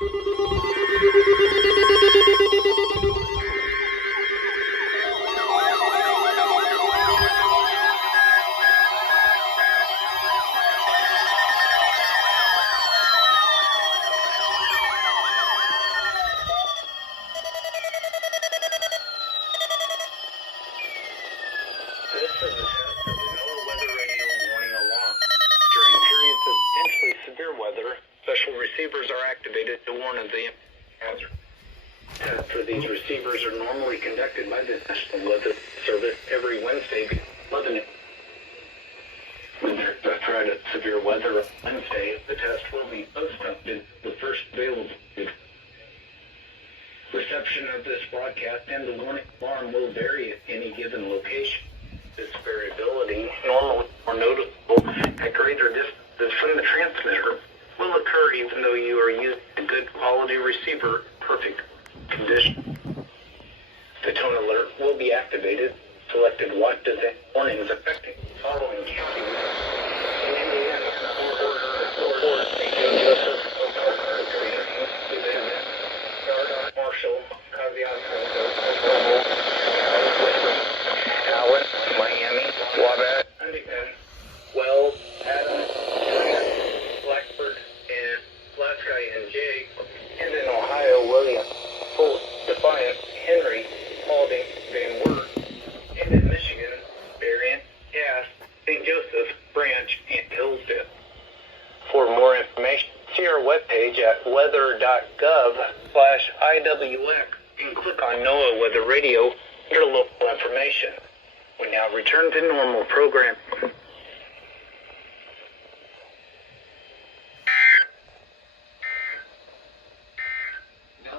This is a test of the NOAA Weather Radio warning alarm. During periods of potentially severe weather, special receivers are activated to warn of the hazard. Tests for these receivers are normally conducted by the National Weather Service every Wednesday before 11 a.m. When there's a threat of severe weather on Wednesday, the test will be postponed the first available. Reception of this broadcast and the warning alarm will vary at any given location. This variability, normally more noticeable at greater distances from the transmitter, will occur even though you are using a good quality receiver in perfect condition. The tone alert will be activated. Selected watch event warnings affecting the following counties. In Indiana, Marshall, Allen, Miami, Wabash, Huntington, Wells, Adams, Blackford, and Alaska and Jay, and in Ohio, William, Fulton, Defiant, Henry, Paulding, Van Wert, and in Michigan, Berrien, Cass, St. Joseph, Branch, and Hillsdale. For more information, see our webpage at weather.gov/IWX and click on NOAA Weather Radio under local information. We now return to normal programming.